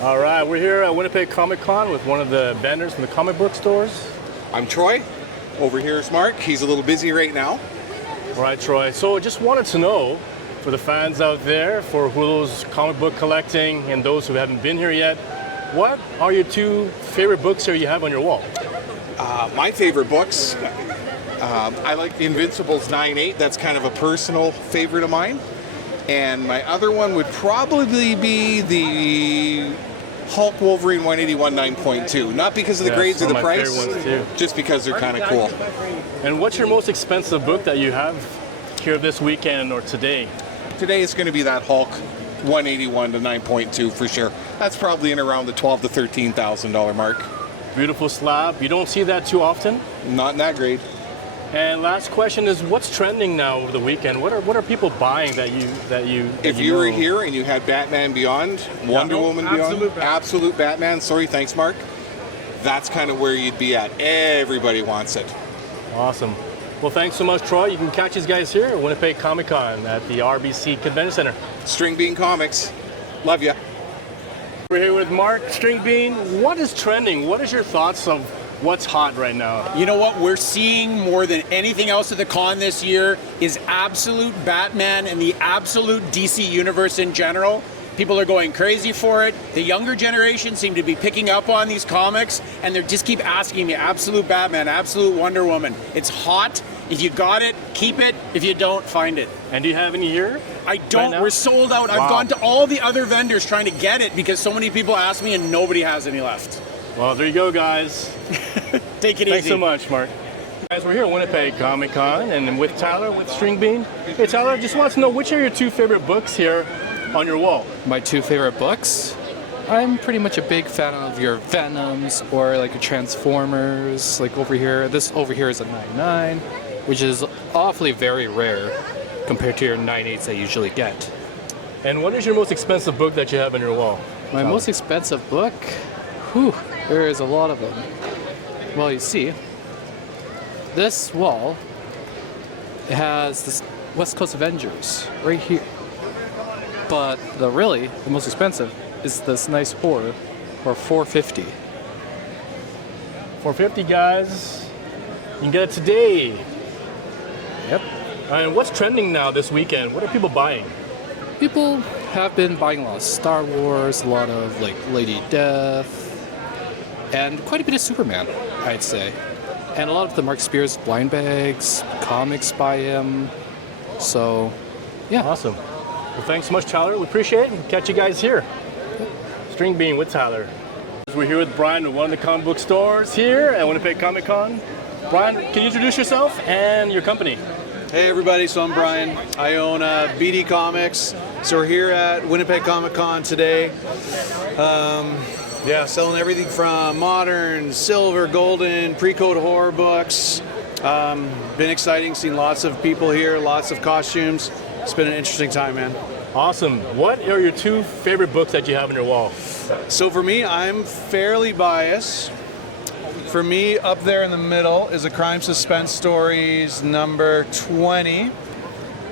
All right, we're here at Winnipeg Comic Con with one of the vendors from the comic book stores. I'm Troy. Over here is Mark. He's a little busy right now. All right, Troy. So I just wanted to know, for the fans out there, for those comic book collecting and those who haven't been here yet, what are your two favorite books here you have on your wall? My favorite books, I like the Invincibles 9/8. That's kind of a personal favorite of mine. And my other one would probably be the Hulk Wolverine 181 9.2. Not because of the grades or the price, just because they're kind of cool. And what's your most expensive book that you have here this weekend or today? Today it's going to be that Hulk 181 to 9.2 for sure. That's probably in around the $12,000 to $13,000 mark. Beautiful slab. You don't see that too often? Not in that grade. And last question is, what's trending now over the weekend? What are people buying that you? If you were here and you had Batman Beyond, Wonder Woman Beyond, Absolute Batman. Sorry, thanks, Mark. That's kind of where you'd be at. Everybody wants it. Awesome. Well, thanks so much, Troy. You can catch these guys here at Winnipeg Comic Con at the RBC Convention Center. String Bean Comics. Love ya. We're here with Mark, String Bean. What is trending? What is your thoughts of what's hot right now? You know what we're seeing more than anything else at the con this year is absolute Batman and the absolute DC universe in general. People are going crazy for it. The younger generation seem to be picking up on these comics, and they just keep asking me, absolute Batman, absolute Wonder Woman. It's hot. If you got it, keep it. If you don't, find it. And do you have any here? I don't. Right, we're sold out. Wow. I've gone to all the other vendors trying to get it because so many people ask me and nobody has any left. Well, there you go, guys. Take it easy. Thanks so much, Mark. Guys, we're here at Winnipeg Comic Con and with Tyler with String Bean. Hey, Tyler, I just want to know, which are your two favorite books here on your wall? My two favorite books? I'm pretty much a big fan of your Venoms or like your Transformers. Like over here, this over here is a 9.9, which is awfully very rare compared to your 9.8s I usually get. And what is your most expensive book that you have on your wall? My most expensive book? Whew, there is a lot of them. Well, you see, this wall has this West Coast Avengers right here. But the most expensive is this nice horror for $450. $450, guys. You can get it today. Yep. And what's trending now this weekend? What are people buying? People have been buying a lot of Star Wars, a lot of like Lady Death, and quite a bit of Superman, I'd say. And a lot of the Mark Spears blind bags, comics by him. So, yeah. Awesome. Well, thanks so much, Tyler. We appreciate it. We'll catch you guys here. String Bean with Tyler. We're here with Brian at one of the comic book stores here at Winnipeg Comic Con. Brian, can you introduce yourself and your company? Hey everybody, so I'm Brian. I own BD Comics. So we're here at Winnipeg Comic Con today. Selling everything from modern, silver, golden, pre-code horror books. Been exciting, seen lots of people here, lots of costumes. It's been an interesting time, man. Awesome. What are your two favorite books that you have on your wall? So for me, I'm fairly biased. For me, up there in the middle is a crime suspense stories number 20.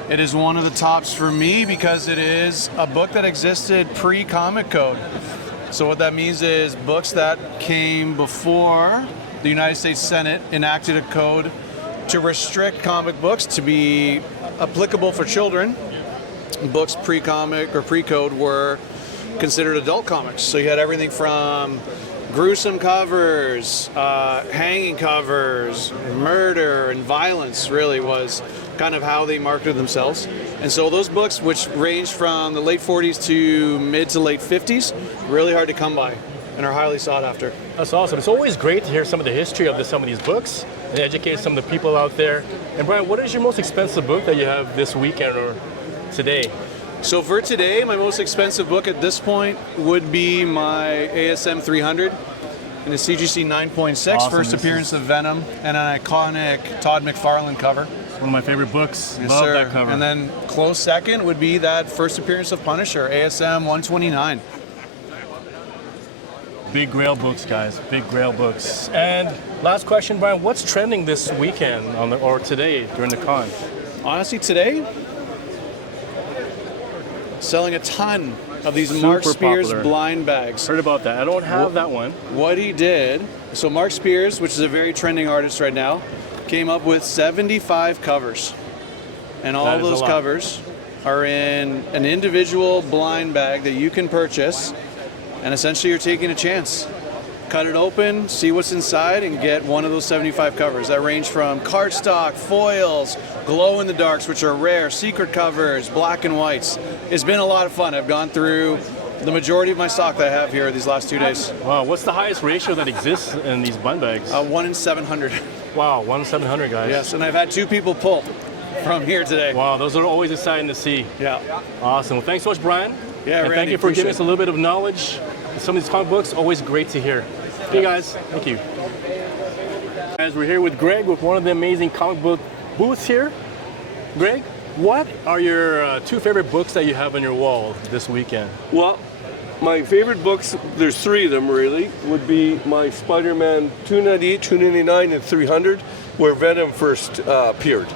It is one of the tops for me because it is a book that existed pre-comic code. So what that means is books that came before the United States Senate enacted a code to restrict comic books to be applicable for children. Books pre-comic or pre-code were considered adult comics. So you had everything from gruesome covers, hanging covers, murder and violence really was kind of how they marketed themselves. And so those books, which ranged from the late 40s to mid to late 50s, really hard to come by and are highly sought after. That's awesome. It's always great to hear some of the history of some of these books and educate some of the people out there. And Brian, what is your most expensive book that you have this weekend or today? So for today, my most expensive book at this point would be my ASM 300 in the CGC 9.6, awesome. First appearance of Venom, and an iconic Todd McFarlane cover. One of my favorite books. Yes, Love sir. that cover. And then close second would be that first appearance of Punisher, ASM 129. Big Grail books, guys. Big Grail books. And last question, Brian, what's trending this weekend or today during the con? Honestly, today, selling a ton of these Mark Super Spears popular. blind bags. Heard about that. I don't have that one. What he did, so Mark Spears, which is a very trending artist right now, came up with 75 covers. And all That is a those lot. covers are in an individual blind bag that you can purchase. And essentially you're taking a chance. Cut it open, see what's inside, and get one of those 75 covers. That range from cardstock, foils, glow-in-the-darks, which are rare, secret covers, black and whites. It's been a lot of fun. I've gone through the majority of my stock that I have here these last 2 days. Wow, what's the highest ratio that exists in these blind bags? 1 in 700. Wow, 1 in 700, guys. Yes, and I've had 2 people pull from here today. Wow, those are always exciting to see. Yeah. Awesome. Well, thanks so much, Brian. Yeah, and Randy, thank you for giving appreciate us a little bit of knowledge. Some of these comic books, always great to hear. Hey guys, thank you. Guys, we're here with Greg with one of the amazing comic book booths here. Greg, what are your 2 favorite books that you have on your wall this weekend? Well, my favorite books, there's 3 of them really, would be my Spider-Man 298, 299, and 300, where Venom first appeared.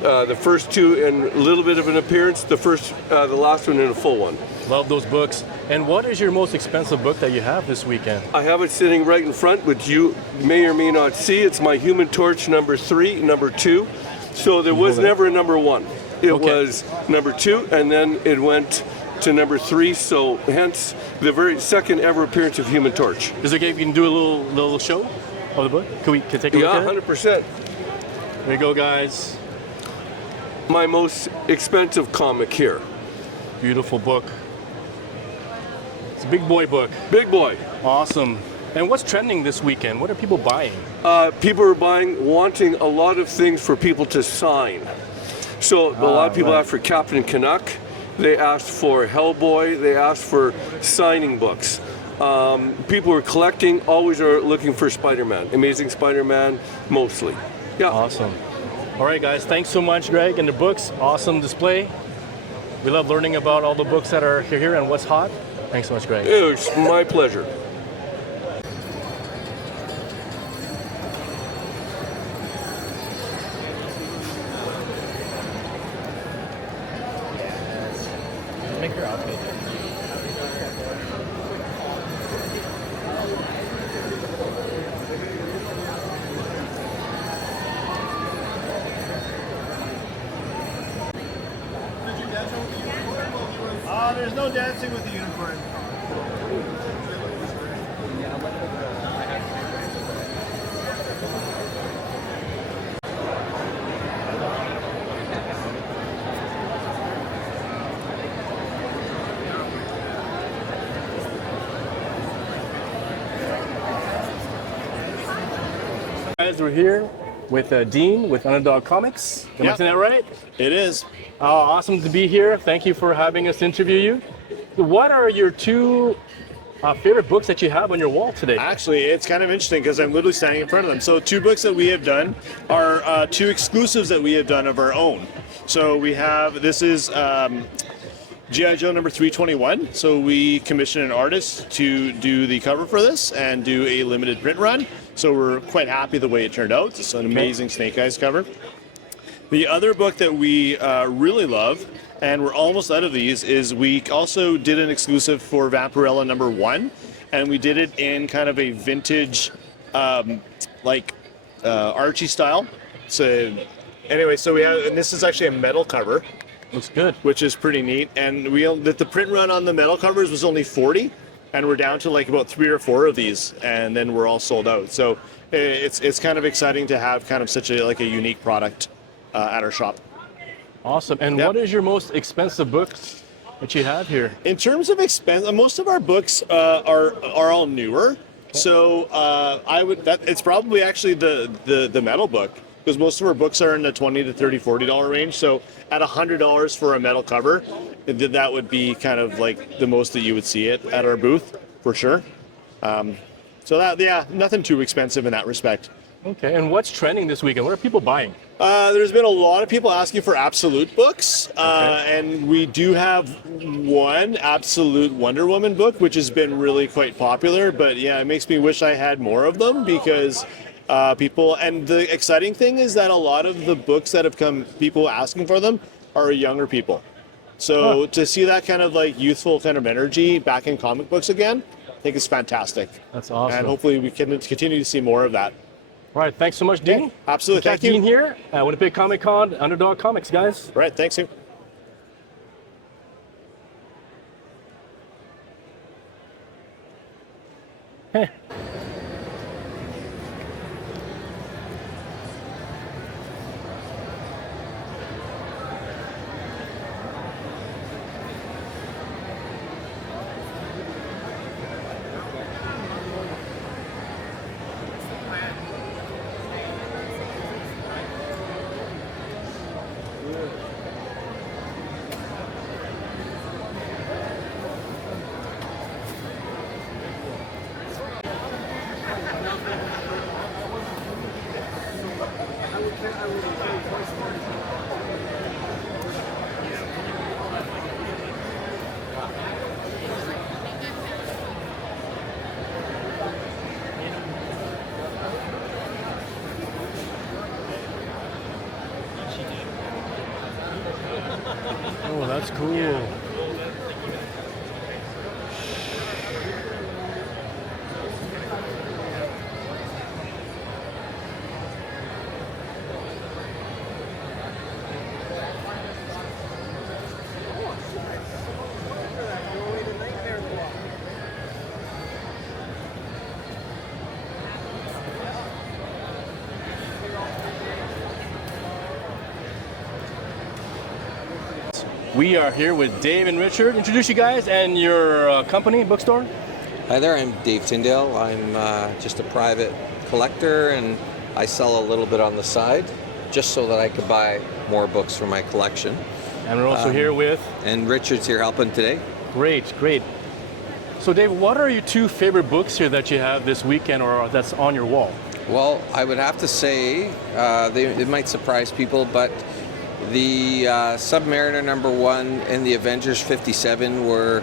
The first 2 in a little bit of an appearance, the last one in a full one. Love those books. And what is your most expensive book that you have this weekend? I have it sitting right in front, which you may or may not see. It's my Human Torch number 3, number 2. So there was never a number 1. It was number 2, and then it went to number 3. So hence the very second ever appearance of Human Torch. Is it okay if you can do a little show of the book? Can we take a look Yeah, at it? 100%. There you go, guys. My most expensive comic here. Beautiful book. It's a big boy book. Big boy. Awesome. And what's trending this weekend? What are people buying? People are wanting a lot of things for people to sign. So a lot of people ask for Captain Canuck. They asked for Hellboy. They asked for signing books. People who are collecting always are looking for Spider-Man. Amazing Spider-Man, mostly. Yeah. Awesome. All right, guys. Thanks so much, Greg. And the books, awesome display. We love learning about all the books that are here and what's hot. Thanks so much, Greg. It's my pleasure. Make your outfit. There's no dancing with the unicorn. Guys, we're here with Dean with Underdog Comics. Am I saying that right? It is. Awesome to be here. Thank you for having us interview you. What are your 2 favorite books that you have on your wall today? Actually, it's kind of interesting because I'm literally standing in front of them. So 2 books that we have done are 2 exclusives that we have done of our own. So we have, this is G.I. Joe number 321. So we commissioned an artist to do the cover for this and do a limited print run. So we're quite happy the way it turned out. It's an amazing Snake Eyes cover. The other book that we really love, and we're almost out of these, is we also did an exclusive for Vampirella number 1, and we did it in kind of a vintage, Archie style. So anyway, so we have, and this is actually a metal cover. Looks good. Which is pretty neat. And the print run on the metal covers was only 40, and we're down to like about 3 or 4 of these, and then we're all sold out. So it's kind of exciting to have kind of such a unique product at our shop. Awesome. And what is your most expensive books that you have here? In terms of expense, most of our books are all newer. So it's probably actually the metal book, because most of our books are in the $20 to $30, $40 range. So at $100 for a metal cover, that would be kind of like the most that you would see it at our booth for sure. Nothing too expensive in that respect. Okay, and what's trending this weekend? What are people buying? There's been a lot of people asking for Absolute books, and we do have one Absolute Wonder Woman book, which has been really quite popular. But yeah, it makes me wish I had more of them because people. And the exciting thing is that a lot of the books that have come, people asking for them, are younger people. So to see that kind of like youthful kind of energy back in comic books again, I think is fantastic. That's awesome. And hopefully we can continue to see more of that. All right, thanks so much, Dean. Absolutely, thank you. Dean here at Winnipeg Comic Con, Underdog Comics, guys. Right, thanks. Hey. Oh, that's cool. We are here with Dave and Richard. Introduce you guys and your company, bookstore. Hi there, I'm Dave Tyndale. I'm just a private collector and I sell a little bit on the side just so that I could buy more books for my collection. And we're also here with... And Richard's here helping today. Great, great. So Dave, what are your two favorite books here that you have this weekend or that's on your wall? Well, I would have to say, it might surprise people, but the Submariner #1 and the Avengers 57 were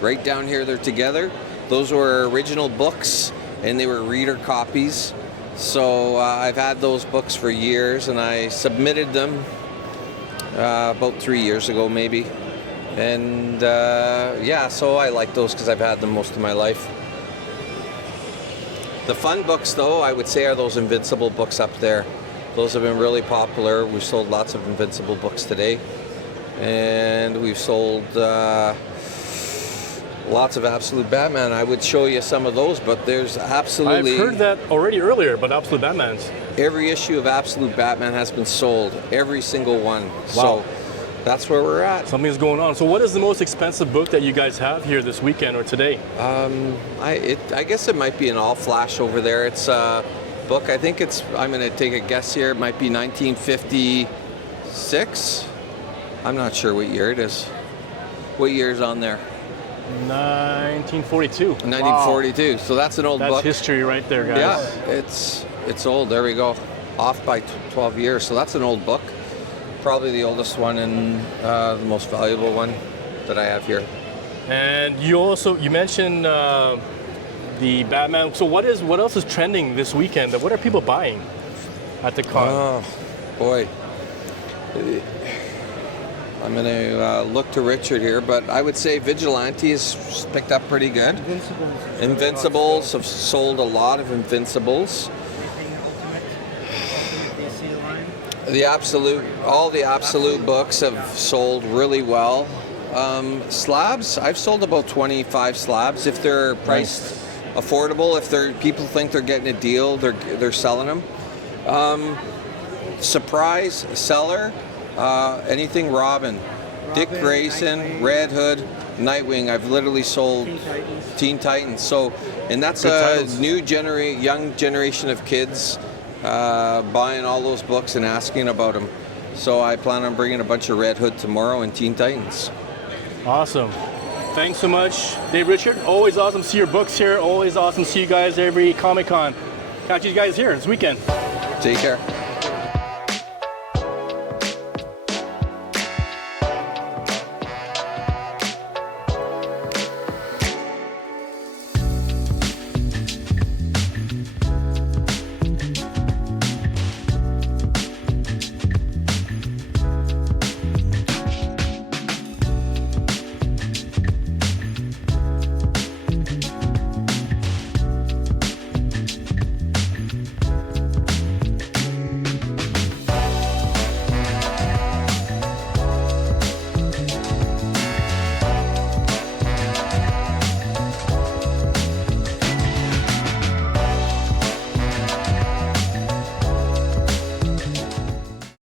right down here. They're together. Those were original books and they were reader copies. So I've had those books for years and I submitted them about 3 years ago maybe. And yeah, so I like those because I've had them most of my life. The fun books though, I would say, are those Invincible books up there. Those have been really popular. We've sold lots of Invincible books today. And we've sold lots of Absolute Batman. I would show you some of those, but there's absolutely... I've heard that already earlier, but Absolute Batman's. Every issue of Absolute Batman has been sold. Every single one. Wow. So that's where we're at. Something's going on. So what is the most expensive book that you guys have here this weekend or today? I guess it might be an All Flash over there. It's a book, I think it's, I'm going to take a guess here, it might be 1956. I'm not sure what year it is. What year is on there? 1942. 1942. Wow. So that's an old book. That's history right there, guys. Yeah, it's old. There we go. Off by 12 years. So that's an old book. Probably the oldest one and the most valuable one that I have here. And you mentioned the Batman. So what else is trending this weekend? What are people buying at the con? Oh boy. I'm going to look to Richard here, but I would say Vigilante has picked up pretty good. Invincibles have sold a lot of Invincibles. All the Absolute books have sold really well. Slabs, I've sold about 25 slabs. If they're priced affordable, if people think they're getting a deal, they're selling them. Surprise seller. Anything Robin, Dick Grayson, Red Hood, Nightwing. I've literally sold Teen Titans. So, and that's a new young generation of kids buying all those books and asking about them. So I plan on bringing a bunch of Red Hood tomorrow and Teen Titans. Awesome. Thanks so much, Dave, Richard. Always awesome to see your books here. Always awesome to see you guys every Comic-Con. Catch you guys here this weekend. Take care.